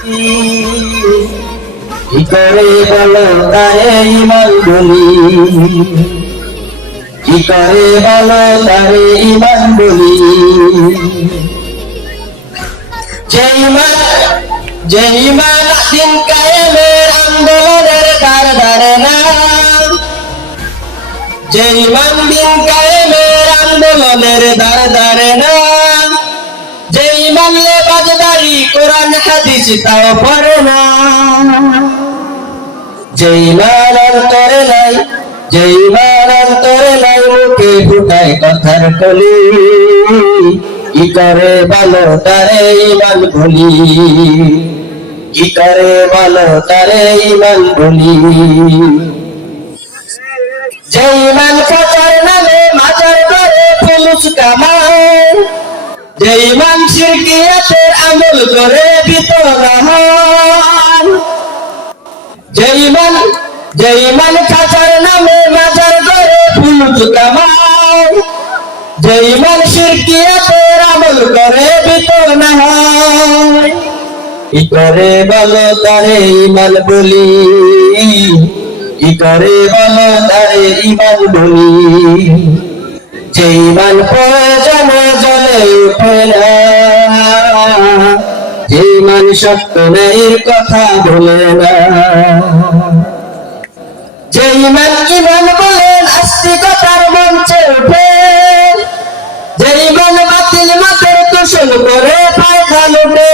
কি করে বলো তারে ইমান বলি, কি করে বলো তারে ইমান বলি। যে ইমান দিন কায়েমের আন্দোলনের দ্বার ধারে না, যে ইমান দিন কায়েমের আন্দোলনের দ্বার ধারে না, যে ইমান লেবাজদারি কোরআন হাদিস তাও পড়ে না, যে ইমান অন্তরে নাই, যে ইমান অন্তরে নাই মুখে ফুটায় কথার কলি, কি করে বলো তারে ইমান বলি, কি করে বলো তারে ইমান বলি। যে ইমান প্রচার নামে মাজার করে ফুলুস কামায়, যে ইমান শিরকিয়াতের আমল করে বিতরা হয়, যে ইমান প্রচার নামে মাজার করে ফুলুস কামায়, যে ইমান শিরকিয়াতের আমল করে বিতরা হয়, কি করে বলো তারে ইমান বলি, কি করে বলো তারে ইমান বলি। যে ইমান প্রয়োজনে জ্বলে ওঠে না, যে ইমান সত্য ন্যায়ের কথা বলে না, যে ইমান ইমান বলেন আস্তিকতার মঞ্চে ওঠে, যে ইমান বাতিল মাতের তোষণ করে ফায়দা লুটে,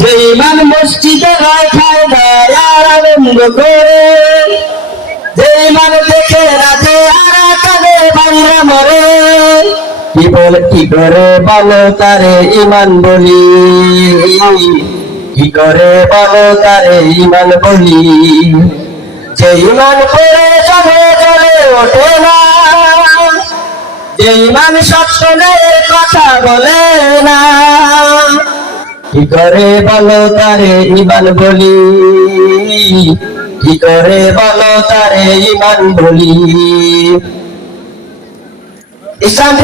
যে ইমান মসজিদে হয় খায় দায় আর আনন্দ করে, যে ইমান দেখে রাখে আর কাঁদে বাইরে মরে, কি করে বলো তারে ইমান বলি, কি করে বলো তারে ইমান বলি। যে ইমান পড়ে জলে জলে ওঠে না, যে ইমান সত্য ন্যায়ের কথা বলে না, কি করে বলো তারে ইমান বলি, কি করে বলো তারে ইমান বলি। ইসলাম